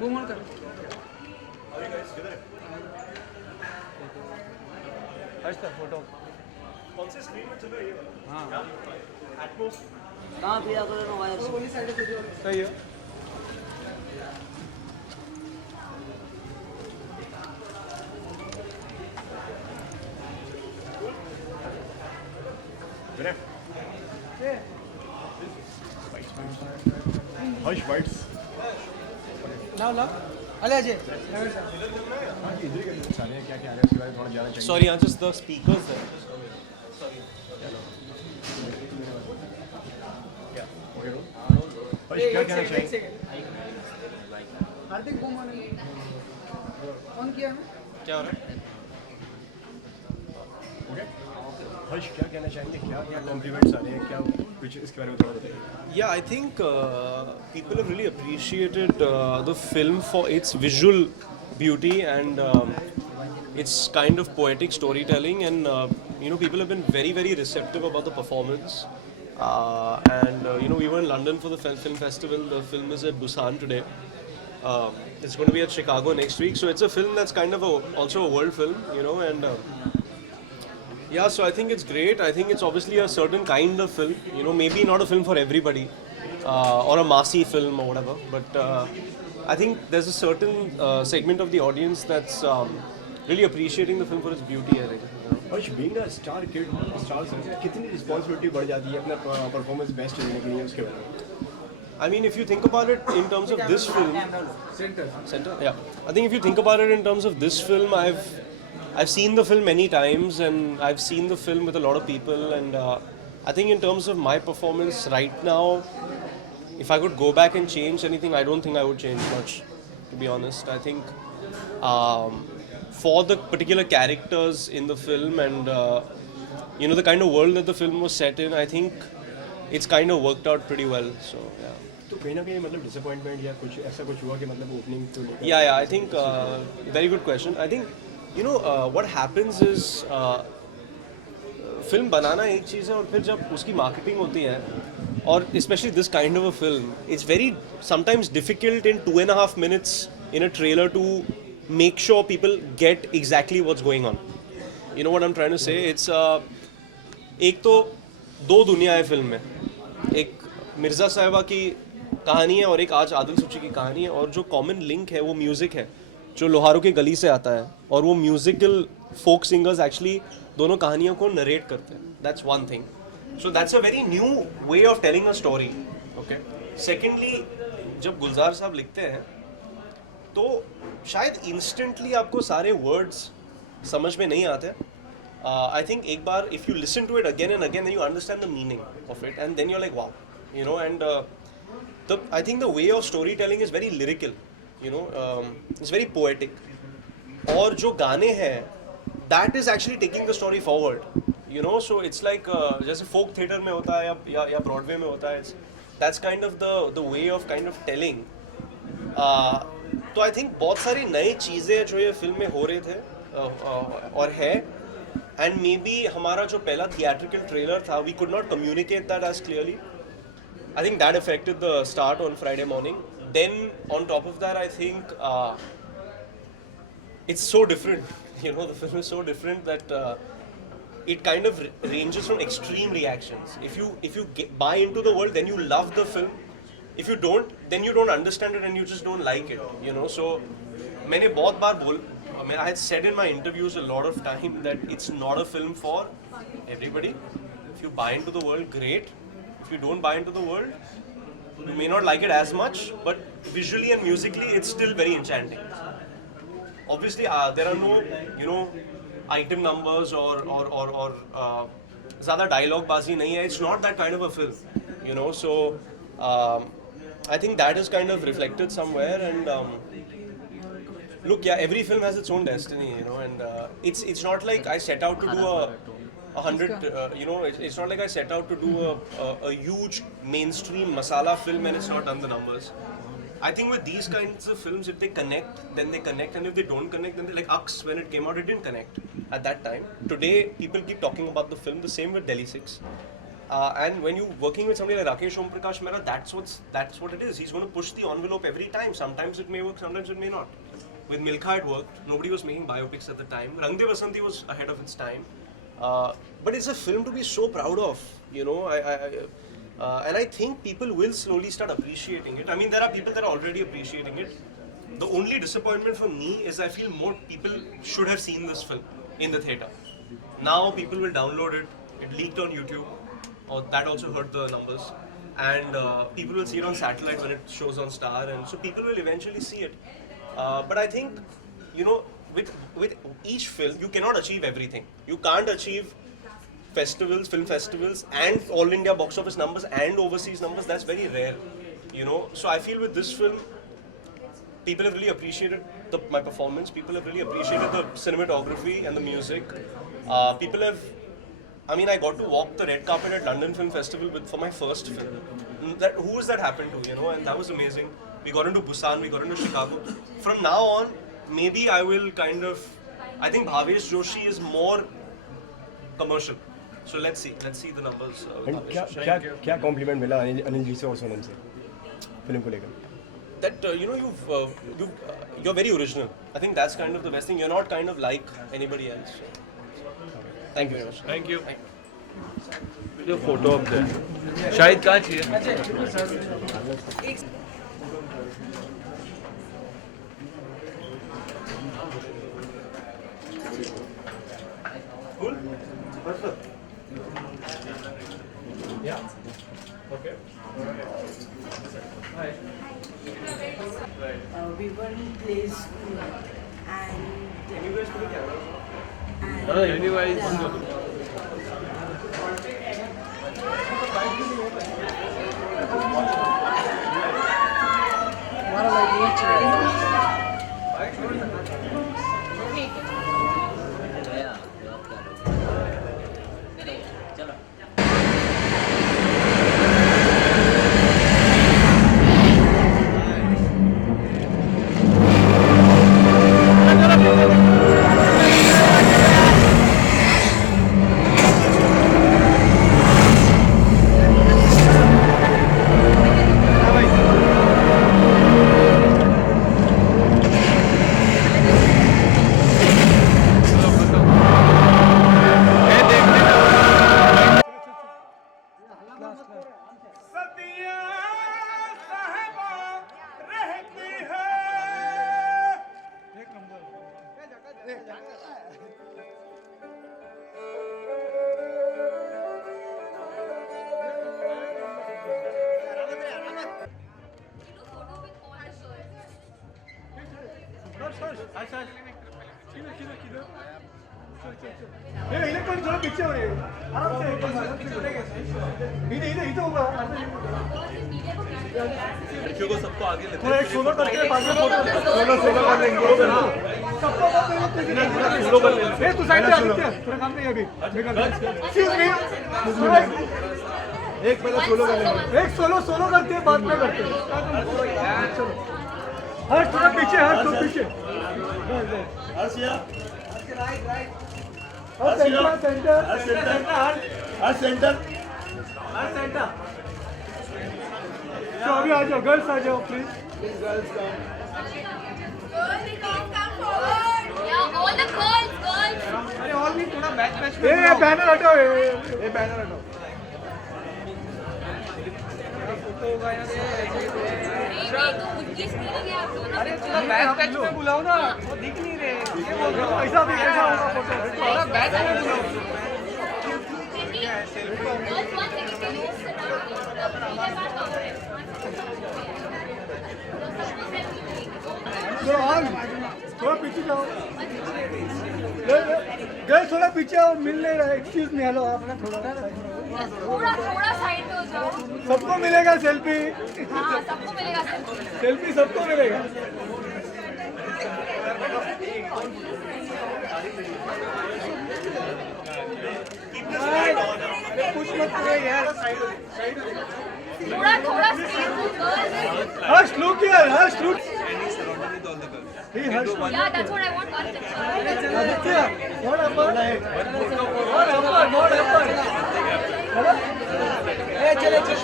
घूम कर हर्ष sir photo कौन से स्क्रीन में चल रहा है ये वाला? हाँ एटमोस कहाँ पीला कलर में वायर वही साइड से सही है. विनय हर्ष वाइट्स लाओ लाओ अले अजय क्या क्या आ रहा है उसके बारे में थोड़ा ज़्यादा चाहिए. Sorry, just the speakers there. हर्ष क्या कहना चाहिए? हार्दिक घूम कौन किया हमें क्या हो रहा है? ओके. हर्ष क्या कहना चाहेंगे? क्या क्या कॉम्प्लीमेंट्स आ रहे हैं? क्या कुछ इसके बारे में थोड़ा बताइए. Yeah, I think people have really appreciated the film for its visual beauty and its kind of poetic storytelling, and people have been very, very receptive about the performance. And we were in London for the film festival. The film is at Busan today. It's going to be at Chicago next week. So it's a film that's kind of also a world film, and yeah, so I think it's great. I think it's obviously a certain kind of film. Maybe not a film for everybody, or a massy film or whatever. But I think there's a certain segment of the audience that's really appreciating the film for its beauty. I think. Harsh being a star kid star कितनी responsibility बढ़ जाती है अपना performance best देने के लिए उसके बारे में. I mean, if you think about it in terms of this film, center, yeah. I think if you think about it in terms of this film, I've seen the film many times, and I've seen the film with a lot of people, and I think in terms of my performance right now, if I could go back and change anything, I don't think I would change much, to be honest. I think for the particular characters in the film and the kind of world that the film was set in, I think it's kind of worked out pretty well. So yeah. तो कहीं ना कहीं मतलब disappointment या कुछ ऐसा कुछ हुआ कि मतलब ओपनिंग को लेकर. Yeah, I think very good question. I think what happens is film बनाना एक चीज़ है, और फिर जब उसकी मार्केटिंग होती है, और specially this kind of a film, it's very sometimes difficult in 2.5 minutes in a trailer to make sure people get exactly what's going on. You know what I'm trying to say? It's एक तो दो दुनिया है film में. एक मिर्ज़ा साहिबा की कहानी है और एक आज आदिल सुची की कहानी है, और जो कॉमन लिंक है वो म्यूज़िक है जो लोहारों की गली से आता है, और वो म्यूज़िकल फोक सिंगर्स एक्चुअली दोनों कहानियों को नरेट करते हैं. That's one thing. So that's a very new way of telling a story. Okay. Secondly, जब गुलजार साहब लिखते हैं तो शायद इंस्टेंटली आपको सारे वर्ड्स समझ में नहीं आते. आई थिंक एक बार if you listen to it again and again, you understand the meaning of it, and then you are like wow, and I think the way of story telling is very lyrical, it's very poetic. और जो गाने हैं, that is actually taking the story forward, so it's like जैसे folk theatre में होता है या Broadway में होता है. That's kind of the way of kind of telling. तो आई थिंक बहुत सारी नई चीज़ें जो ये फिल्म में हो रहे थे और है, एंड मे बी हमारा जो पहला थिएट्रिकल ट्रेलर था, we could not communicate that as clearly. I think that affected the start on Friday morning. Then on top of that, I think it's so different. The film is so different that it kind of ranges from extreme reactions. If you buy into the world, then you love the film. If you don't, then you don't understand it and you just don't like it. So मैंने बहुत बार I had said in my interviews a lot of time that it's not a film for everybody. If you buy into the world, great. If you don't buy into the world, you may not like it as much, but visually and musically, it's still very enchanting. Obviously, there are no, item numbers or ज़्यादा dialogue बाजी नहीं है. It's not that kind of a film, So I think that is kind of reflected somewhere. And look, yeah, every film has its own destiny, and it's not like I set out to do a hundred. It's not like I set out to do a huge mainstream masala film and it's not done the numbers. I think with these kinds of films, if they connect, then they connect, and if they don't connect, then they, like Ux, when it came out, it didn't connect at that time. Today, people keep talking about the film. The same with Delhi 6. And when you're working with somebody like Rakesh Om Prakash Mehra, that's what it is. He's going to push the envelope every time. Sometimes it may work, sometimes it may not. With Milkha it worked. Nobody was making biopics at the time. Rang De Basanti was ahead of its time. But it's a film to be so proud of, you know. And I think people will slowly start appreciating it. I mean, there are people that are already appreciating it. The only disappointment for me is I feel more people should have seen this film in the theatre. Now people will download it. It leaked on YouTube. Or that also hurt the numbers. And people will see it on satellite when it shows on Star. And so people will eventually see it. But I think, you know, with each film, you cannot achieve everything. You can't achieve festivals, film festivals, and all India box office numbers and overseas numbers. That's very rare, you know. So I feel with this film, people have really appreciated my performance. People have really appreciated the cinematography and the music. People have, I mean, I got to walk the red carpet at London Film Festival for my first film. Who has that happened to, you know? And that was amazing. We got into Busan, we got into Chicago. From now on, maybe I will kind of, I think Bhavesh Joshi is more commercial. So let's see the numbers. क्या compliment मिला अनिल जी से और सोनम से film को लेकर? That you know you're very original. I think that's kind of the best thing. You're not kind of like anybody else. So. Thank you very much. Thank you. The photo up there. Shahid कहाँ चाहिए? Cool. Yeah. Okay. Hi. We were in place and Can you guys put the camera? Anyways, थोड़ा पीछे हो रही है आराम से इधर होगा लड़कियों को सबको आगे लेते थोड़ा एक सोलो करके बाद में सोलो कर लेंगे सबको सोलो कर लेंगे तू साइड पे आ थोड़ा काम नहीं अभी एक्सक्यूज मी एक पहले सोलो कर लेंगे एक सोलो करते हैं बाद में करते हैं हर्ष थोड़ा पीछे हर्ष थोड़ा पीछे हर्ष यार राइट सेंटर तो अभी आ जाओ गर्ल्स आ जाओ प्लीज गर्ल्स अरे और भी थोड़ा बैच बैनर हटाओ ये बैनर हटाओ अरे थोड़ा बैच में बुलाओ ना वो दिख नहीं रहे ये बोल रहा हूँ ऐसा होगा फोटो थोड़ा बैच में बुलाओ थोड़ा पीछे जाओ गए थोड़ा पीछे आओ मिल नहीं रहा एक्सक्यूज मी हेलो आप ना थोड़ा साइड पे हो जाओ सबको मिलेगा सेल्फी सबको मिलेगा सेल्फी सबको मिलेगा कुछ मत करो यार थोड़ा हर्ष लुक यार हर्ष look Yeah, that's what I want. One picture. Aditya, what happened? What happened? है ना? ए चले चले